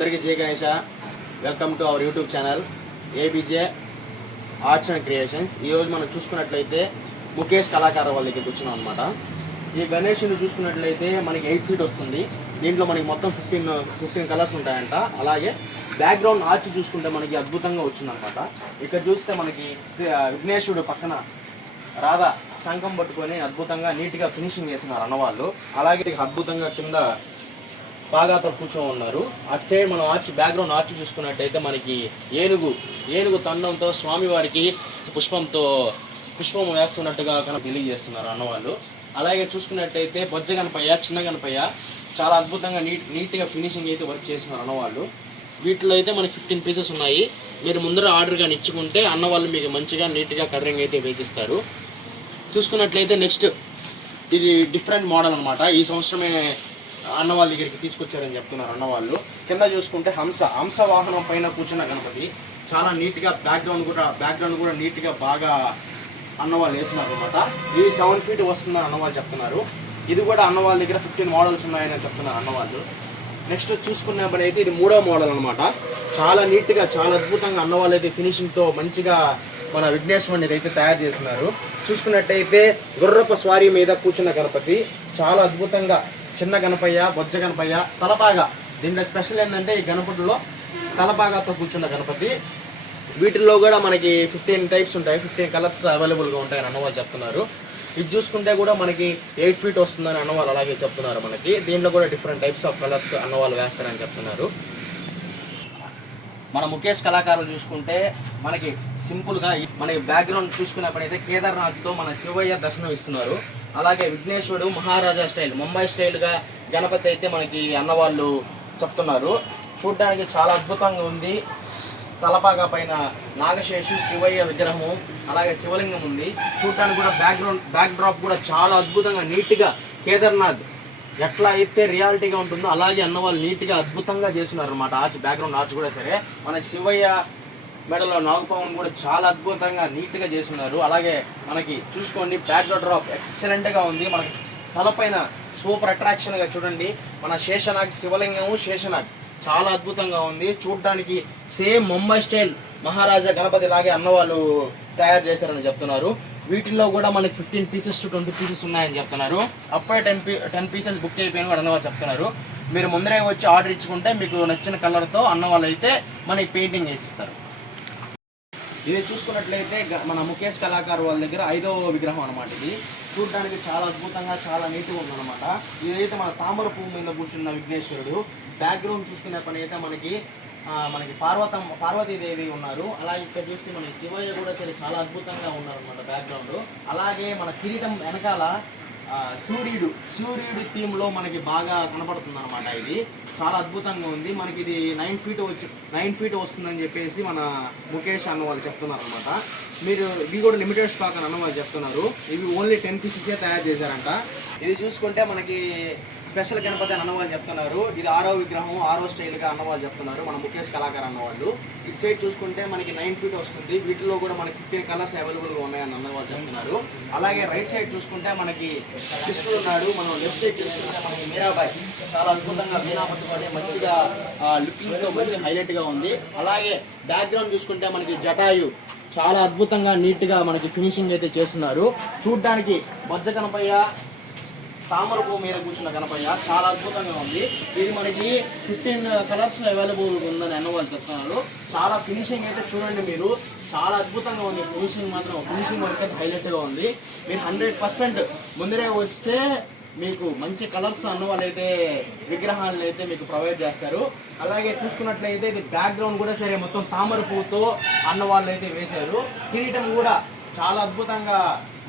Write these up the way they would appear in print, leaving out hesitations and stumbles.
అందరికీ జై Ganesha. Welcome to our YouTube channel ABJ arts and creations. ఈరోజు మనం చూసుకున్నట్లయితే ముఖేష్ కళాకార వాళ్ళ దగ్గరికి వచ్చినాం అనమాట. ఈ గణేష్ని చూసుకున్నట్లయితే మనకి 8 ఫీట్ వస్తుంది. దీంట్లో మనకి మొత్తం 15 కలర్స్ ఉంటాయంట. అలాగే బ్యాక్గ్రౌండ్ ఆర్చ్ చూసుకుంటే మనకి అద్భుతంగా వచ్చిందనమాట. ఇక్కడ చూస్తే మనకి విఘ్నేశ్వరుడు పక్కన రాధా శంఖం పట్టుకొని అద్భుతంగా నీట్గా ఫినిషింగ్ చేస్తున్నారు అన్నవాళ్ళు. అలాగే అద్భుతంగా కింద బాగాతో కూర్చొని ఉన్నారు. అటు సైడ్ మనం ఆర్చ్ బ్యాక్గ్రౌండ్ ఆర్చ్ చూసుకున్నట్టయితే మనకి ఏనుగు తండంతో స్వామివారికి పుష్పం వేస్తున్నట్టుగా కనుక తెలియజేస్తున్నారు అన్నవాళ్ళు. అలాగే చూసుకున్నట్టయితే బొజ్జ గణపయ్య, చిన్న గణపయ్య చాలా అద్భుతంగా నీట్గా ఫినిషింగ్ అయితే వర్క్ చేస్తున్నారు అన్నవాళ్ళు. వీటిలో అయితే మనకి 15 పీసెస్ ఉన్నాయి. మీరు ముందర ఆర్డర్ కానీ ఇచ్చుకుంటే అన్నవాళ్ళు మీకు మంచిగా నీట్గా కలరింగ్ అయితే వేసిస్తారు. చూసుకున్నట్లయితే నెక్స్ట్ ఇది డిఫరెంట్ మోడల్ అనమాట. ఈ సంవత్సరమే అన్నవాళ్ళ దగ్గరికి తీసుకొచ్చారని చెప్తున్నారు అన్నవాళ్ళు. కింద చూసుకుంటే హంస వాహనం పైన కూర్చున్న గణపతి చాలా నీట్గా బ్యాక్గ్రౌండ్ కూడా నీట్గా బాగా అన్నవాళ్ళు వేస్తున్నారు అనమాట. ఇది 7 ఫీట్ వస్తుందని అన్నవాళ్ళు చెప్తున్నారు. ఇది కూడా అన్నవాళ్ళ దగ్గర 15 మోడల్స్ ఉన్నాయని చెప్తున్నారు అన్నవాళ్ళు. నెక్స్ట్ చూసుకున్నప్పుడు అయితే ఇది 3వ మోడల్ అనమాట. చాలా నీట్గా చాలా అద్భుతంగా అన్నవాళ్ళు అయితే ఫినిషింగ్తో మంచిగా మన విఘ్నేశ్వరుని అయితే తయారు చేస్తున్నారు. చూసుకున్నట్టయితే గుర్రపు స్వారీ మీద కూర్చున్న గణపతి చాలా అద్భుతంగా చిన్న గణపయ్య, బొజ్జ గణపయ్య, తలపాగా. దీంట్లో స్పెషల్ ఏంటంటే ఈ గణపతిలో తలపాగాతో కూర్చున్న గణపతి. వీటిల్లో కూడా మనకి 15 టైప్స్ ఉంటాయి, 15 కలర్స్ అవైలబుల్గా ఉంటాయని అన్నవాళ్ళు చెప్తున్నారు. ఇది చూసుకుంటే కూడా మనకి 8 ఫీట్ వస్తుందని అన్నవాళ్ళు అలాగే చెప్తున్నారు. మనకి దీంట్లో కూడా డిఫరెంట్ టైప్స్ ఆఫ్ కలర్స్ అన్నవాళ్ళు వేస్తారని చెప్తున్నారు. మన ముఖేష్ కళాకారులు చూసుకుంటే మనకి సింపుల్గా మనకి బ్యాక్గ్రౌండ్ చూసుకున్నప్పుడైతే కేదార్నాథ్తో మన శివయ్య దర్శనం ఇస్తున్నారు. అలాగే విఘ్నేశ్వరుడు మహారాజా స్టైల్, ముంబై స్టైల్గా గణపతి అయితే మనకి అన్నవాళ్ళు చెప్తున్నారు. చూడ్డానికి చాలా అద్భుతంగా ఉంది. తలపాగా పైన నాగశేషు, శివయ్య విగ్రహము, అలాగే శివలింగం ఉంది. చూడటానికి కూడా బ్యాక్ డ్రాప్ కూడా చాలా అద్భుతంగా నీట్గా కేదార్నాథ్ ఎట్లా అయితే రియాలిటీగా ఉంటుందో అలాగే అన్నవాళ్ళు నీట్గా అద్భుతంగా చేస్తున్నారు అనమాట. బ్యాక్గ్రౌండ్ ఆర్చ్ కూడా సరే మన శివయ్య మెడలో నాగపావం కూడా చాలా అద్భుతంగా నీట్గా చేస్తున్నారు. అలాగే మనకి చూసుకోండి బ్యాక్గ్రౌండ్ డ్రాప్ ఎక్సలెంట్గా ఉంది. మనకి తలపైన సూపర్ అట్రాక్షన్గా చూడండి మన శేషనాగ్, శివలింగము శేషనాగ్ చాలా అద్భుతంగా ఉంది. చూడడానికి సేమ్ ముంబై స్టైల్ మహారాజా గణపతి లాగే అన్నవాళ్ళు తయారు చేశారని చెప్తున్నారు. వీటిల్లో కూడా మనకి 15 పీసెస్ టు 20 పీసెస్ ఉన్నాయని చెప్తున్నారు. అప్పుడే 10 పీసెస్ బుక్ అయిపోయిన కూడా అన్నవాళ్ళు చెప్తున్నారు. మీరు ముందరే వచ్చి ఆర్డర్ ఇచ్చుకుంటే మీకు నచ్చిన కలర్తో అన్నవాళ్ళు అయితే మనకి పెయింటింగ్ వేసిస్తారు. ఇది చూసుకున్నట్లయితే మన ముఖేష్ కళాకారు వాళ్ళ దగ్గర 5వ విగ్రహం అనమాట. ఇది చూడడానికి చాలా అద్భుతంగా చాలా నీట్గా ఉందన్నమాట. ఇదైతే మన తామర పువ్వు మీద కూర్చున్న విఘ్నేశ్వరుడు. బ్యాక్గ్రౌండ్ చూసుకునే పని అయితే మనకి పార్వతీదేవి ఉన్నారు. అలాగే ఇక్కడ చూసి మన శివయ్య కూడా సరే చాలా అద్భుతంగా ఉన్నారు అనమాట బ్యాక్గ్రౌండ్. అలాగే మన కిరీటం వెనకాల సూర్యుడు థీమ్లో మనకి బాగా కనపడుతుంది అనమాట. ఇది చాలా అద్భుతంగా ఉంది. మనకి ఇది 9 ఫీట్ వస్తుందని చెప్పేసి మన ముఖేష్ అన్న వాళ్ళు చెప్తున్నారు అనమాట. మీరు ఇవి కూడా లిమిటెడ్ స్టాక్ అని అన్న వాళ్ళు చెప్తున్నారు. ఇవి ఓన్లీ 10 పీసెసే తయారు చేశారంట. ఇది చూసుకుంటే మనకి స్పెషల్ గణపతి అని అన్నవాళ్ళు చెప్తున్నారు. ఇది 6వ విగ్రహం, 6వ స్టైల్గా అన్నవాళ్ళు చెప్తున్నారు మన ముఖేష్ కళాకారు అన్నవాళ్ళు. ఇటు సైడ్ చూసుకుంటే మనకి 9 ఫీట్ వస్తుంది. వీటిలో కూడా మనకి 15 కలర్స్ అవైలబుల్గా ఉన్నాయని అన్నవాళ్ళు చెప్తున్నారు. అలాగే రైట్ సైడ్ చూసుకుంటే మనకి కృష్ణుడు ఉన్నాడు. మనం లెఫ్ట్ సైడ్ చూసుకుంటే మనకి మీరాబాయి చాలా అద్భుతంగా వీణా పట్టుకొని మంచిగా లుకింగ్తో మంచి హైలైట్గా ఉంది. అలాగే బ్యాక్గ్రౌండ్ చూసుకుంటే మనకి జటాయు చాలా అద్భుతంగా నీట్గా మనకి ఫినిషింగ్ అయితే చేస్తున్నారు. చూడ్డానికి బొజ్జ గణపయ్య, తామర పువ్వు మీద కూర్చున్న గణపయ్య చాలా అద్భుతంగా ఉంది. ఇది మనకి 15 కలర్స్ అవైలబుల్ ఉందని అన్నవాళ్ళు చెప్తున్నారు. చాలా ఫినిషింగ్ అయితే చూడండి మీరు చాలా అద్భుతంగా ఉంది. ఫినిషింగ్ వర్క్ అయితే హైలైట్గా ఉంది. మీరు 100% ముందరే వస్తే మీకు మంచి కలర్స్ అన్నవాళ్ళు అయితే విగ్రహాలను అయితే మీకు ప్రొవైడ్ చేస్తారు. అలాగే చూసుకున్నట్లయితే ఇది బ్యాక్గ్రౌండ్ కూడా సరే మొత్తం తామర పువ్వుతో అన్నవాళ్ళు అయితే వేశారు. కిరీటం కూడా చాలా అద్భుతంగా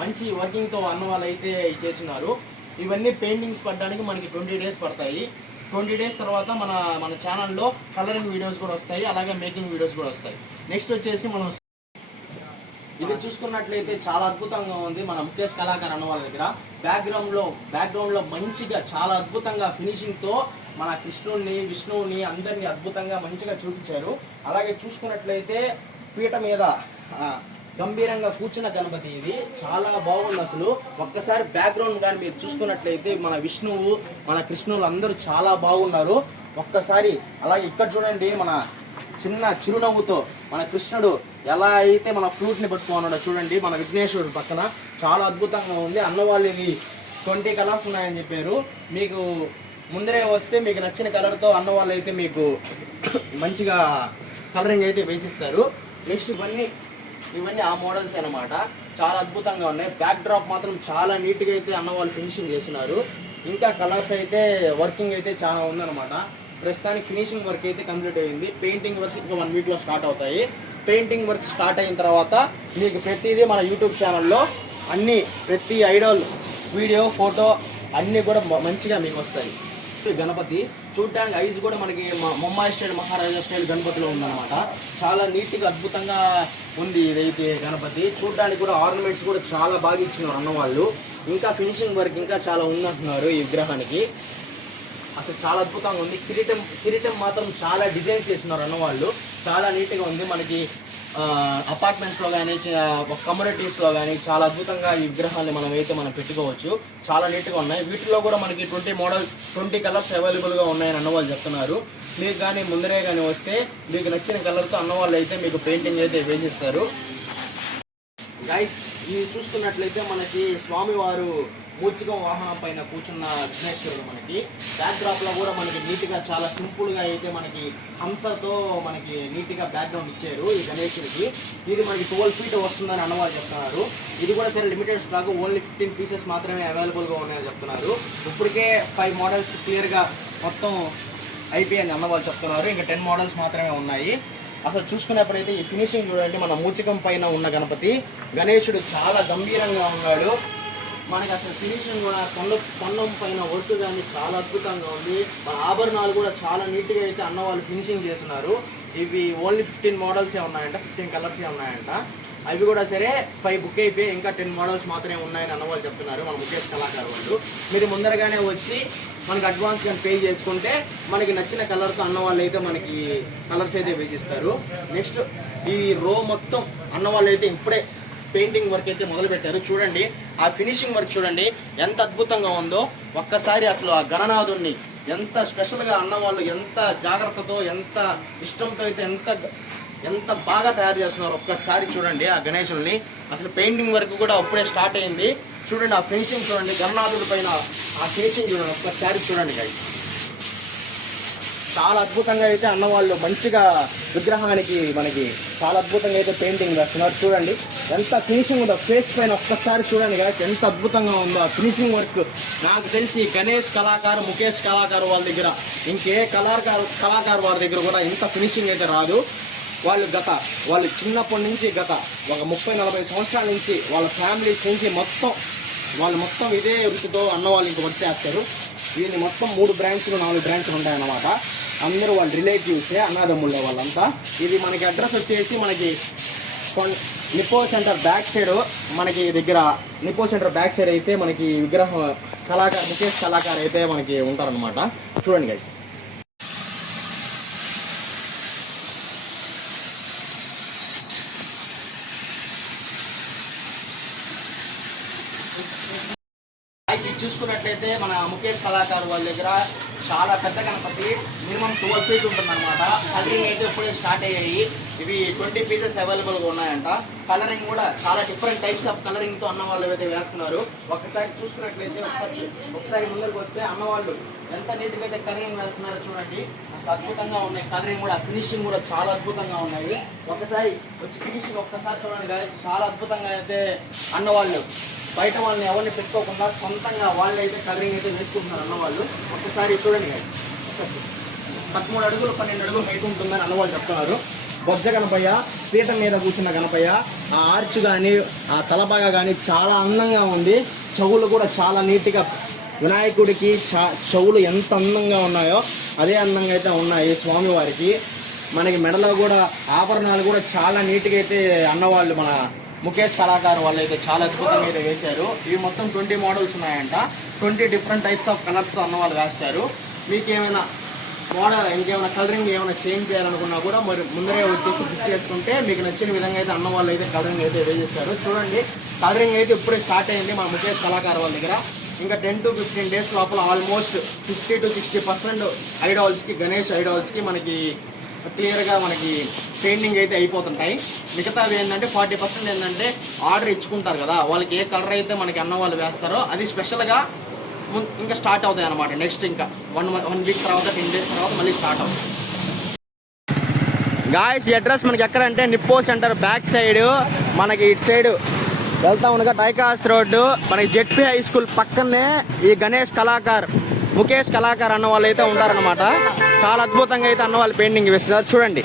మంచి వర్కింగ్తో అన్నవాళ్ళు అయితే చేస్తున్నారు. ఇవన్నీ పెయింటింగ్స్ పడడానికి మనకి 20 డేస్ పడతాయి. 20 డేస్ తర్వాత మన ఛానల్లో కలరింగ్ వీడియోస్ కూడా వస్తాయి. అలాగే మేకింగ్ వీడియోస్ కూడా వస్తాయి. నెక్స్ట్ వచ్చేసి మనం ఇది చూసుకున్నట్లయితే చాలా అద్భుతంగా ఉంది మన ముఖేష్ కళాకారు అన్న వాళ్ళ దగ్గర. బ్యాక్గ్రౌండ్లో మంచిగా చాలా అద్భుతంగా ఫినిషింగ్తో మన కృష్ణుడిని, విష్ణువుని అందరినీ అద్భుతంగా మంచిగా చూపించారు. అలాగే చూసుకున్నట్లయితే పీట మీద గంభీరంగా కూర్చున్న గణపతి ఇది చాలా బాగుంది. అసలు ఒక్కసారి బ్యాక్గ్రౌండ్ కానీ మీరు చూసుకున్నట్లయితే మన విష్ణువు మన కృష్ణులు అందరూ చాలా బాగున్నారు. ఒక్కసారి అలాగే ఇక్కడ చూడండి, మన చిన్న చిరునవ్వుతో మన కృష్ణుడు ఎలా అయితే మన ఫ్లూట్ని పట్టుకున్నాడో చూడండి, మన విఘ్నేశ్వరుడు పక్కన చాలా అద్భుతంగా ఉంది. అన్న వాళ్ళు ఇవి 20 కలర్స్ ఉన్నాయని చెప్పారు. మీకు ముందరే వస్తే మీకు నచ్చిన కలర్తో అన్న వాళ్ళు అయితే మీకు మంచిగా కలరింగ్ అయితే వేసిస్తారు. నెక్స్ట్ ఇవన్నీ ఆ మోడల్స్ అన్నమాట. చాలా అద్భుతంగా ఉన్నాయి. బ్యాక్ డ్రాప్ మాత్రం చాలా నీట్గా అయితే అన్న వాళ్ళు ఫినిషింగ్ చేస్తున్నారు. ఇంకా కలర్స్ అయితే వర్కింగ్ అయితే చాలా ఉందన్నమాట. ప్రస్తుతానికి ఫినిషింగ్ వర్క్ అయితే కంప్లీట్ అయ్యింది. పెయింటింగ్ వర్క్స్ ఇంకా 1 వీక్లో స్టార్ట్ అవుతాయి. పెయింటింగ్ వర్క్ స్టార్ట్ అయిన తర్వాత మీకు ప్రతిదీ మన యూట్యూబ్ ఛానల్లో అన్నీ ప్రతి ఐడల్ వీడియో ఫోటో అన్నీ కూడా మంచిగా మీకు వస్తాయి. గణపతి చూడటానికి ఐజ్ కూడా మనకి ముంబై స్టైల్ మహారాజా స్టైల్ గణపతిలో ఉందన్నమాట. చాలా నీట్గా అద్భుతంగా ఉంది ఇదైతే గణపతి. చూడటానికి కూడా ఆర్నమెంట్స్ కూడా చాలా బాగా ఇచ్చినారు అన్నవాళ్ళు. ఇంకా ఫినిషింగ్ వర్క్ ఇంకా చాలా ఉందంటున్నారు ఈ విగ్రహానికి. అసలు చాలా అద్భుతంగా ఉంది. కిరీటం మాత్రం చాలా డిజైన్స్ చేస్తున్నారు అన్నవాళ్ళు. చాలా నీట్గా ఉంది. మనకి అపార్ట్మెంట్స్లో కానీ కమ్యూనిటీస్లో కానీ చాలా అద్భుతంగా ఈ విగ్రహాన్ని మనం పెట్టుకోవచ్చు. చాలా నీట్గా ఉన్నాయి. వీటిలో కూడా మనకి 20 కలర్స్ అవైలబుల్గా ఉన్నాయని అన్నవాళ్ళు చెప్తున్నారు. మీకు కానీ ముందరే కానీ వస్తే మీకు నచ్చిన కలర్తో అన్నవాళ్ళు అయితే మీకు పెయింటింగ్ అయితే వేసిస్తారు. గైస్ ఇది చూస్తున్నట్లయితే మనకి స్వామివారు మూర్ఛిక వాహనం పైన కూర్చున్న విఘ్నేశ్వరుడు మనకి బ్యాక్డ్రాప్లో కూడా మనకి నీట్గా చాలా సింపుల్గా అయితే మనకి హంసతో మనకి నీట్గా బ్యాక్గ్రౌండ్ ఇచ్చారు ఈ గణేశుడికి. ఇది మనకి 12 feet వస్తుందని అన్నవాళ్ళు చెప్తున్నారు. ఇది కూడా సరే లిమిటెడ్ స్టాక్, ఓన్లీ 15 pieces మాత్రమే అవైలబుల్గా ఉన్నాయని చెప్తున్నారు. ఇప్పటికే 5 మోడల్స్ క్లియర్గా మొత్తం అయిపోయాయని అన్నవాళ్ళు చెప్తున్నారు. ఇంకా 10 మోడల్స్ మాత్రమే ఉన్నాయి. అసలు చూసుకున్నప్పుడైతే ఈ ఫినిషింగ్ చూడండి. మన మూచికం పైన ఉన్న గణేశుడు చాలా గంభీరంగా ఉన్నాడు. మనకి అసలు ఫినిషింగ్ కూడా కన్నం పైన వర్క్ కానీ చాలా అద్భుతంగా ఉంది. మన ఆభరణాలు కూడా చాలా నీట్గా అయితే అన్నవాళ్ళు ఫినిషింగ్ చేస్తున్నారు. ఇవి ఓన్లీ 15 మోడల్సే ఉన్నాయంట, 15 కలర్సే ఉన్నాయంట. అవి కూడా సరే 5 బుక్ అయిపోయి ఇంకా 10 మోడల్స్ మాత్రమే ఉన్నాయని అన్నవాళ్ళు చెప్తున్నారు మన ముఖేష్ కళాకారు వాళ్ళు. మీరు ముందరగానే వచ్చి మనకి అడ్వాన్స్ కానీ పే చేసుకుంటే మనకి నచ్చిన కలర్తో అన్నవాళ్ళు అయితే మనకి కలర్స్ అయితే వేసిస్తారు. నెక్స్ట్ ఈ రో మొత్తం అన్నవాళ్ళు అయితే ఇప్పుడే పెయింటింగ్ వర్క్ అయితే మొదలు పెట్టారు. చూడండి ఆ ఫినిషింగ్ వర్క్ చూడండి ఎంత అద్భుతంగా ఉందో. ఒక్కసారి అసలు ఆ గణనాథుడిని ఎంత స్పెషల్గా అన్నవాళ్ళు ఎంత జాగ్రత్తతో ఎంత ఇష్టంతో అయితే ఎంత బాగా తయారు చేస్తున్నారు. ఒక్కసారి చూడండి ఆ గణేశుల్ని. అసలు పెయింటింగ్ వర్క్ కూడా అప్పుడే స్టార్ట్ అయింది. చూడండి ఆ ఫినిషింగ్ చూడండి, గణనాథుడి పైన ఆ ఫినిషింగ్ చూడండి, ఒక్కసారి చూడండి గైస్. చాలా అద్భుతంగా అయితే అన్నవాళ్ళు మంచిగా విగ్రహానికి మనకి చాలా అద్భుతంగా అయితే పెయింటింగ్ వేస్తున్నారు. చూడండి ఎంత ఫినిషింగ్ ఉందో. ఫేస్ పైన ఒక్కసారి చూడండి కదా ఎంత అద్భుతంగా ఉందో ఆ ఫినిషింగ్ వర్క్. నాకు తెలిసి గణేష్ కళాకారు ముఖేష్ కళాకారు వాళ్ళ దగ్గర ఇంకే కళాకారు వారి దగ్గర కూడా ఇంత ఫినిషింగ్ అయితే రాదు. వాళ్ళు చిన్నప్పటి నుంచి గత ఒక 30-40 సంవత్సరాల నుంచి వాళ్ళ ఫ్యామిలీస్ నుంచి వాళ్ళు మొత్తం ఇదే వృత్తితో అన్నవాళ్ళు ఇంక వర్క్ చేస్తారు. దీన్ని మొత్తం 3 బ్రాంచ్లు 4 బ్రాంచ్లు ఉంటాయన్నమాట. అందరూ వాళ్ళ రిలేటివ్సే, అన్నదమ్ముళ్ళే వాళ్ళంతా. ఇది మనకి అడ్రస్ వచ్చేసి మనకి నిపో సెంటర్ బ్యాక్ సైడ్ మనకి దగ్గర నిపో సెంటర్ బ్యాక్ సైడ్ అయితే మనకి విగ్రహం ముఖేష్ కళాకారు అయితే మనకి ఉంటారనమాట. చూడండి గైస్. చూసుకున్నట్లయితే మన ముఖేష్ కళాకారు వాళ్ళ దగ్గర చాలా పెద్ద గణపతి మినిమం 12 feet ఉంటుందన్నమాట. కలరింగ్ అయితే ఇప్పుడే స్టార్ట్ అయ్యాయి. ఇవి 20 pieces అవైలబుల్గా ఉన్నాయంట. కలరింగ్ కూడా చాలా డిఫరెంట్ టైప్స్ ఆఫ్ కలరింగ్తో అన్న వాళ్ళు అయితే వేస్తున్నారు. ఒకసారి చూసుకున్నట్లయితే ఒకసారి ముందరికి వస్తే అన్నవాళ్ళు ఎంత నీట్గా అయితే కలరింగ్ వేస్తున్నారో చూడండి. అసలు అద్భుతంగా ఉన్నాయి. కలరింగ్ కూడా ఫినిషింగ్ కూడా చాలా అద్భుతంగా ఉన్నాయి. ఒకసారి వచ్చి ఫినిషింగ్ ఒక్కసారి చూడండి గాయస్. చాలా అద్భుతంగా అయితే అన్నవాళ్ళు బయట వాళ్ళని ఎవరిని పెట్టుకోకుండా సొంతంగా వాళ్ళు అయితే కలరింగ్ అయితే వేసుకుంటున్నారు అన్నవాళ్ళు. ఒక్కసారి చూడండి 13 అడుగులు 12 అడుగులు హైట్ ఉంటుందని అన్నవాళ్ళు చెప్తున్నారు. బొజ్జ గణపయ్య పీఠం మీద కూర్చున్న గణపయ్య ఆ ఆర్చ్ కానీ ఆ తలబాగా కానీ చాలా అందంగా ఉంది. చెవులు కూడా చాలా నీట్గా వినాయకుడికి చెవులు ఎంత అందంగా ఉన్నాయో అదే అందంగా అయితే ఉన్నాయి స్వామివారికి. మనకి మెడలో కూడా ఆభరణాలు కూడా చాలా నీట్గా అయితే అన్నవాళ్ళు మన ముఖేష్ కళాకారు వాళ్ళు అయితే చాలా అద్భుతంగా అయితే వేశారు. ఇవి మొత్తం 20 మోడల్స్ ఉన్నాయంట. 20 డిఫరెంట్ టైప్స్ ఆఫ్ కలర్స్ అన్నవాళ్ళు వేస్తారు. మీకు ఏమైనా మోడల్ ఇంకేమైనా కలరింగ్ ఏమైనా చేంజ్ చేయాలనుకున్నా కూడా మరి ముందరే వచ్చేసి బుక్ చేసుకుంటే మీకు నచ్చిన విధంగా అయితే అన్నవాళ్ళు అయితే కలరింగ్ అయితే వేసేస్తారు. చూడండి కలరింగ్ అయితే ఇప్పుడే స్టార్ట్ అయింది మన ముఖేష్ కళాకారు వాళ్ళ దగ్గర. ఇంకా 10 to 15 days లోపల ఆల్మోస్ట్ 50 to 60% ఐడాల్స్కి, గణేష్ ఐడాల్స్కి మనకి క్లియర్గా మనకి పెయింటింగ్ అయితే అయిపోతుంటాయి. మిగతావి ఏంటంటే 40% ఏంటంటే ఆర్డర్ ఇచ్చుకుంటారు కదా, వాళ్ళకి ఏ కలర్ అయితే మనకి అన్న వాళ్ళు వేస్తారో అది స్పెషల్గా ఇంకా స్టార్ట్ అవుతాయి అన్నమాట. నెక్స్ట్ ఇంకా 1 వీక్ తర్వాత 10 days తర్వాత మళ్ళీ స్టార్ట్ అవుతాయి. గాయస్ ఈ అడ్రస్ మనకి ఎక్కడంటే నిప్పో సెంటర్ బ్యాక్ సైడ్ మనకి ఇటు సైడ్ వెళ్తా ఉండగా టైకాస్ రోడ్డు మనకి జెడ్పీ హై స్కూల్ పక్కనే ఈ గణేష్ కళాకార్, ముఖేష్ కళాకార్ అన్న వాళ్ళు అయితే ఉంటారనమాట. చాలా అద్భుతంగా అయితే అన్న వాళ్ళు పెయింటింగ్ వేస్తున్నారు చూడండి.